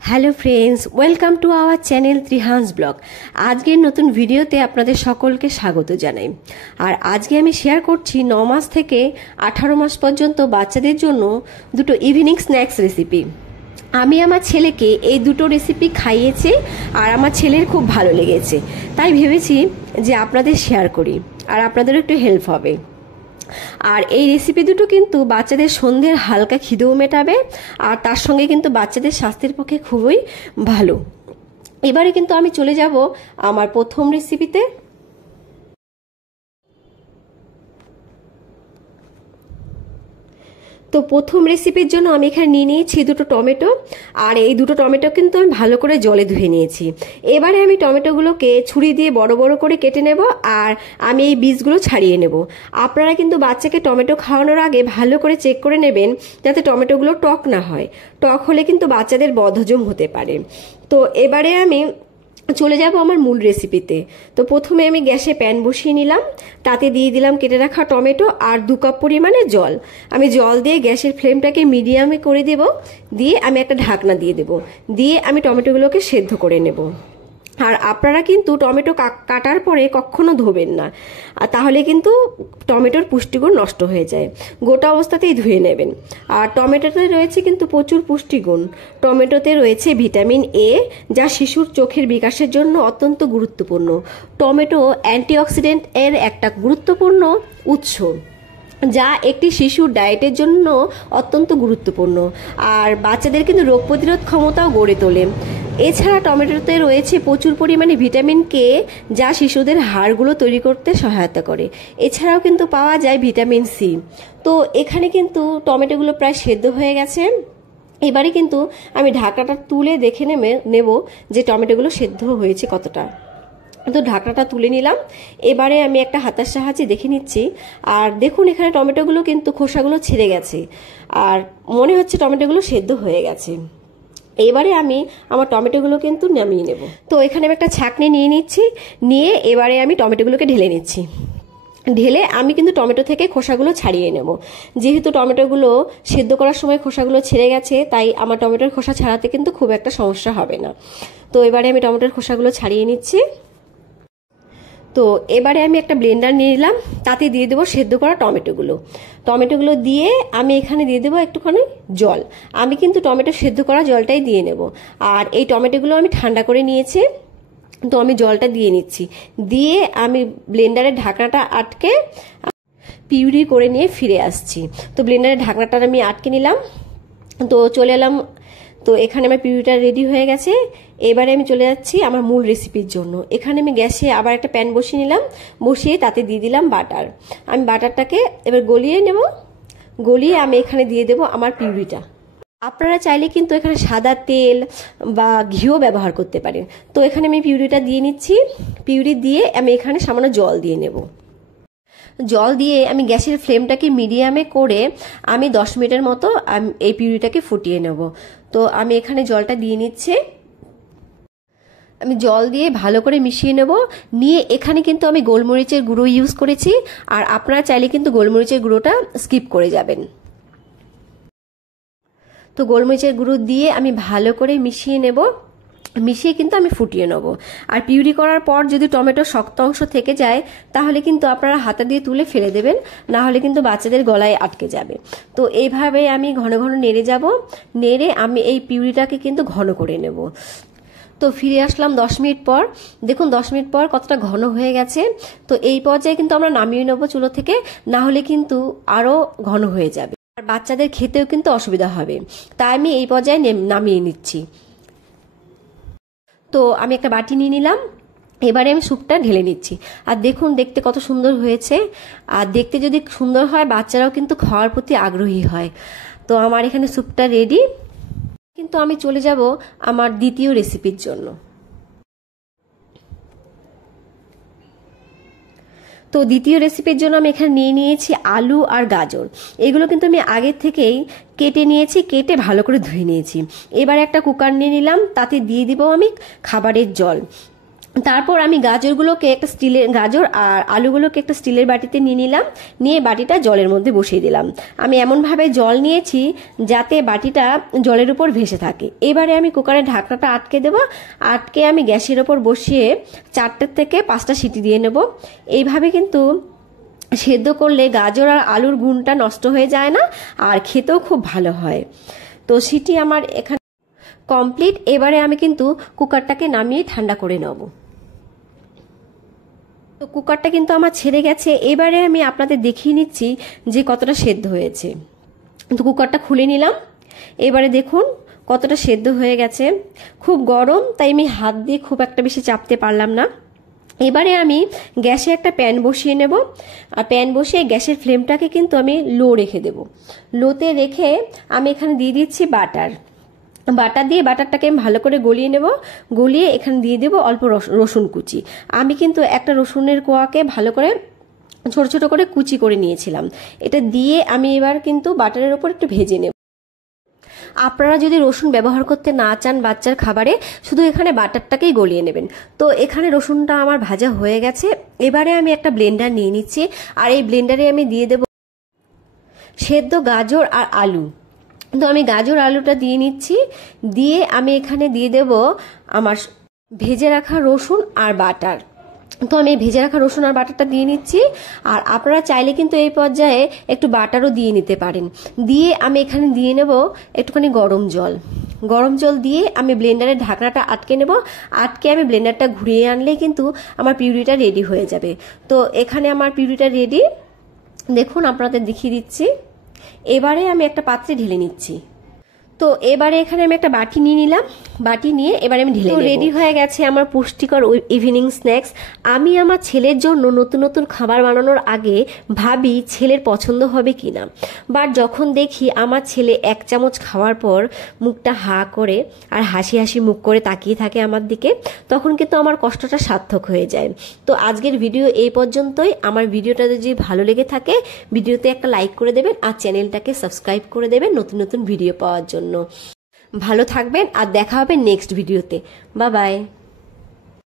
Hello friends, welcome to our channel Trihans blog. আজকের নতুন ভিডিওতে আপনাদের সকলকে স্বাগত জানাই। আর আজকে আমি শেয়ার করছি 9 মাস থেকে 18 মাস পর্যন্ত বাচ্চাদের জন্য দুটো ইভিনিং স্ন্যাক্স রেসিপি। আমি আমার ছেলেকে এই দুটো রেসিপি খাইয়েছি আর আমার ছেলের খুব ভালো লেগেছে, তাই ভেবেছি যে আপনাদের শেয়ার করি আর আপনাদেরও একটু হেল্প হবে। আর এই রেসিপি দুটো কিন্তু বাচ্চাদের সন্ধ্যের হালকা খিদেও মেটাবে আর তার সঙ্গে কিন্তু বাচ্চাদের স্বাস্থ্যের পক্ষে খুবই ভালো। এবারে কিন্তু আমি চলে যাব আমার প্রথম রেসিপিতে। তো প্রথম রেসিপির জন্য আমি এখানে নিয়ে নিয়েছি দুটো টমেটো, আর এই দুটো টমেটো কিন্তু আমি ভালো করে জলে ধুয়ে নিয়েছি। এবারে আমি টমেটোগুলোকে ছুরি দিয়ে বড় বড় করে কেটে নেব আর আমি এই বীজগুলো ছাড়িয়ে নেব। আপনারা কিন্তু বাচ্চাকে টমেটো খাওয়ানোর আগে ভালো করে চেক করে নেবেন যাতে টমেটোগুলো টক না হয়। টক হলে কিন্তু বাচ্চাদের বদহজম হতে পারে। তো এবারে আমি চলে যাব আমার মূল রেসিপিতে। তো প্রথমে আমি গ্যাসে প্যান বসিয়ে নিলাম, তাতে দিয়ে দিলাম কেটে রাখা টমেটো আর 2 কাপ পরিমাণে জল। আমি জল দিয়ে গ্যাসের ফ্লেমটাকে মিডিয়ামে করে দেব, দিয়ে আমি একটা ঢাকনা দিয়ে দেব, দিয়ে আমি টমেটোগুলোকে সেদ্ধ করে নেব। আর আপনারা কিন্তু টমেটো কাটার পরে কখনো ধোবেন না, আর তাহলে কিন্তু টমেটোর পুষ্টিগুণ নষ্ট হয়ে যায়। গোটা অবস্থাতেই ধুয়ে নেবেন। আর টমেটোতে রয়েছে কিন্তু প্রচুর পুষ্টিগুণ। টমেটোতে রয়েছে ভিটামিন এ, যা শিশুর চোখের বিকাশের জন্য অত্যন্ত গুরুত্বপূর্ণ। টমেটো অ্যান্টিঅক্সিডেন্ট এর একটা গুরুত্বপূর্ণ উৎস, যা একটি শিশুর ডায়েটের জন্য অত্যন্ত গুরুত্বপূর্ণ। আর বাচ্চাদের কিন্তু রোগ প্রতিরোধ ক্ষমতাও গড়ে তোলে। এছাড়া টমেটোতে রয়েছে প্রচুর পরিমাণে ভিটামিন কে, যা শিশুদের হাড়গুলো তৈরি করতে সহায়তা করে। এছাড়াও কিন্তু পাওয়া যায় ভিটামিন সি। তো এখানে কিন্তু টমেটোগুলো প্রায় সেদ্ধ হয়ে গেছে। এবারে কিন্তু আমি ঢাকাটা তুলে দেখে নেব যে টমেটোগুলো সেদ্ধ হয়েছে কতটা। তো ঢাকনাটা তুলে নিলাম। এবারে আমি একটা হাতার সাহায্যে দেখে নিচ্ছি। আর দেখুন এখানে টমেটোগুলো কিন্তু খোসাগুলো ছিঁড়ে গেছে আর মনে হচ্ছে টমেটোগুলো সেদ্ধ হয়ে গেছে। এবারে আমি আমার টমেটোগুলো কিন্তু নামিয়ে নেব। তো এখানে আমি একটা ছাঁকনি নিয়ে নিচ্ছি, নিয়ে এবারে আমি টমেটোগুলোকে ঢেলে নিচ্ছি। ঢেলে আমি কিন্তু টমেটো থেকে খোসাগুলো ছাড়িয়ে নেব। যেহেতু টমেটোগুলো সেদ্ধ করার সময় খোসাগুলো ছেড়ে গেছে, তাই আমার টমেটোর খোসা ছাড়াতে কিন্তু খুব একটা সমস্যা হবে না। তো এবারে আমি টমেটোর খোসাগুলো ছাড়িয়ে নিচ্ছি। তো এবারে আমি একটা ব্লেন্ডার নিয়ে নিলাম, তাতে দিয়ে দেবো সেদ্ধ করা টমেটোগুলো দিয়ে আমি এখানে দিয়ে দেবো একটুখানি জল। আমি কিন্তু টমেটো সেদ্ধ করা জলটাই দিয়ে নেব। আর এই টমেটোগুলো আমি ঠান্ডা করে নিয়েছি, তো আমি জলটা দিয়ে নিচ্ছি। দিয়ে আমি ব্লেন্ডারের ঢাকনাটা আটকে পিউরি করে নিয়ে ফিরে আসছি। তো ব্লেন্ডারের ঢাকনাটা আমি আটকে নিলাম, তো চলে এলাম। তো এখানে আমার পিউরিটা রেডি হয়ে গেছে। এবারে আমি চলে যাচ্ছি আমার মূল রেসিপির জন্য। এখানে আমি গ্যাসে আবার একটা প্যান বসিয়ে নিলাম, বসিয়ে তাতে দিয়ে দিলাম বাটার। আমি বাটারটাকে এবার গলিয়ে নেব। গলিয়ে আমি এখানে দিয়ে দেব আমার পিউরিটা। আপনারা চাইলে কিন্তু এখানে সাদা তেল বা ঘিও ব্যবহার করতে পারেন। তো এখানে আমি পিউরিটা দিয়ে নিচ্ছি। পিউরি দিয়ে আমি এখানে সামান্য জল দিয়ে নেব। জল দিয়ে আমি গ্যাসের ফ্লেমটাকে মিডিয়ামে করে আমি 10 মিনিটের মতো এই পিউরিটাকে ফুটিয়ে নেব। তো আমি এখানে জলটা দিয়ে নিচ্ছি। আমি জল দিয়ে ভালো করে মিশিয়ে নেব। নিয়ে এখানে কিন্তু আমি গোলমরিচের গুঁড়ো ইউজ করেছি, আর আপনারা চাইলে কিন্তু গোলমরিচের গুঁড়োটা স্কিপ করে যাবেন। তো গোলমরিচের গুঁড়ো দিয়ে আমি ভালো করে মিশিয়ে নেব। মিশিয়ে কিন্তু আমি ফুটিয়ে নেব। আর পিউরি করার পর যদি টমেটো শক্ত অংশ থেকে যায়, তাহলে কিন্তু আপনারা হাতা দিয়ে তুলে ফেলে দেবেন, না হলে কিন্তু বাচ্চাদের গলায় আটকে যাবে। তো এইভাবে আমি ঘন ঘন নেড়ে যাব। নেড়ে আমি এই পিউরিটাকে কিন্তু ঘন করে নেব। তো ফিরে আসলাম 10 মিনিট পর। দেখুন 10 মিনিট পর কতটা ঘন হয়ে গেছে। তো এই পর্যায়ে কিন্তু আমরা নামিয়ে নেব চুলো থেকে, না হলে কিন্তু আরো ঘন হয়ে যাবে আর বাচ্চাদের খেতেও কিন্তু অসুবিধা হবে। তাই আমি এই পর্যায়ে নামিয়ে নিচ্ছি। তো আমি একটা বাটি নিয়ে নিলাম। এবারে আমি স্যুপটা ঢেলে নিচ্ছি। আর দেখুন দেখতে কত সুন্দর হয়েছে। আর দেখতে যদি সুন্দর হয়, বাচ্চারাও কিন্তু খাওয়ার প্রতি আগ্রহী হয়। তো আমার এখানে স্যুপটা রেডি। কিন্তু আমি চলে যাব আমার দ্বিতীয় রেসিপির জন্য। তো দ্বিতীয় রেসিপির জন্য আমি এখানে নিয়ে নিয়েছি আলু আর গাজর। এগুলো কিন্তু আমি আগের থেকেই কেটে নিয়েছি, কেটে ভালো করে ধুয়ে নিয়েছি। এবার একটা কুকার নিয়ে নিলাম, তাতে দিয়ে দিব আমি খাবারের জল। তারপর আমি গাজর আর আলুগুলোকে একটা স্টিলের বাটিতে নিয়ে নিলাম, নিয়ে বাটিটা জলের মধ্যে বসিয়ে দিলাম। আমি এমনভাবে জল নিয়েছি যাতে বাটিটা জলের উপর ভেসে থাকে। এবারে আমি কুকারের ঢাকনাটা আটকে দেবো, আটকে আমি গ্যাসের ওপর বসিয়ে 4 থেকে 5টা সিটি দিয়ে নেব। এইভাবে কিন্তু সেদ্ধ করলে গাজর আর আলুর গুণটা নষ্ট হয়ে যায় না, আর খেতেও খুব ভালো হয়। তো সিটি আমার এখানে কমপ্লিট। এবারে আমি কিন্তু কুকারটাকে নামিয়ে ঠান্ডা করে নেব। তো কুকারটা কিন্তু আমার ছেড়ে গেছে। এবারে আমি আপনাদের দেখিয়ে নিচ্ছি যে কতটা সেদ্ধ হয়েছে। তো কুকারটা খুলে নিলাম, এবারে দেখুন কতটা সেদ্ধ হয়ে গেছে। খুব গরম, তাই আমি হাত দিয়ে খুব একটা বেশি চাপতে পারলাম না। এবারে আমি গ্যাসে একটা প্যান বসিয়ে নেব, আর প্যান বসিয়ে গ্যাসের ফ্লেমটাকে কিন্তু আমি লো রেখে দেব। লোতে রেখে আমি এখানে দিয়ে দিচ্ছি বাটার দিয়ে বাটারটাকে আমি ভালো করে গলিয়ে নেব। গলিয়ে এখানে দিয়ে দেব অল্প রসুন কুচি। আমি কিন্তু একটা রসুনের কোয়াকে ভালো করে ছোট ছোট করে কুচি করে নিয়েছিলাম। এটা দিয়ে আমি এবার কিন্তু বাটারের উপর একটু ভেজে নেব। আপনারা যদি রসুন ব্যবহার করতে না চান বাচ্চার খাবারে, শুধু এখানে বাটারটাকেই গলিয়ে নেবেন। তো এখানে রসুনটা আমার ভাজা হয়ে গেছে। এবারে আমি একটা ব্লেন্ডার নিয়ে নিচ্ছি, আর এই ব্লেন্ডারে আমি দিয়ে দেব সেদ্ধ গাজর আর আলু। তো আমি গাজর আলুটা দিয়ে নিচ্ছি, দিয়ে আমি এখানে দিয়ে দেব আমার ভেজে রাখা রসুন আর বাটার। তো আমি ভেজে রাখা রসুন আর বাটারটা দিয়ে নিচ্ছি, আর আপনারা চাইলে কিন্তু এই পর্যায়ে একটু বাটারও দিয়ে নিতে পারেন। দিয়ে আমি এখানে দিয়ে নেব একটুখানি গরম জল দিয়ে আমি ব্লেন্ডারের ঢাকনাটা আটকে নেব। আটকে আমি ব্লেন্ডারটা ঘুরিয়ে আনলেই কিন্তু আমার পিউরিটা রেডি হয়ে যাবে। তো এখানে আমার পিউরিটা রেডি, দেখুন আপনাদের দেখিয়ে দিচ্ছি। এবারে আমি একটা পাত্রে ঢেলে নিচ্ছি। তো এবারে এখানে আমি একটা বাটি নিয়ে নিলাম, বাটি নিয়ে এবারে আমি ঢেলে নেব। রেডি হয়ে গেছে আমার পুষ্টিকর ইভিনিং স্ন্যাক্স। আমি আমার ছেলের জন্য নতুন নতুন খাবার বানানোর আগে ভাবি ছেলের পছন্দ হবে কিনা, বাট যখন দেখি আমার ছেলে 1 চামচ খাওয়ার পর মুখটা হা করে আর হাসি হাসি মুখ করে তাকিয়ে থাকে আমার দিকে, তখন কিন্তু আমার কষ্টটা সার্থক হয়ে যায়। তো আজকের ভিডিও এই পর্যন্তই। আমার ভিডিওটা যদি ভালো লেগে থাকে ভিডিওতে একটা লাইক করে দেবেন, আর চ্যানেলটাকে সাবস্ক্রাইব করে দেবেন নতুন নতুন ভিডিও পাওয়ার জন্য। ভালো থাকবেন, আর দেখা হবে নেক্সট ভিডিওতে। Bye bye.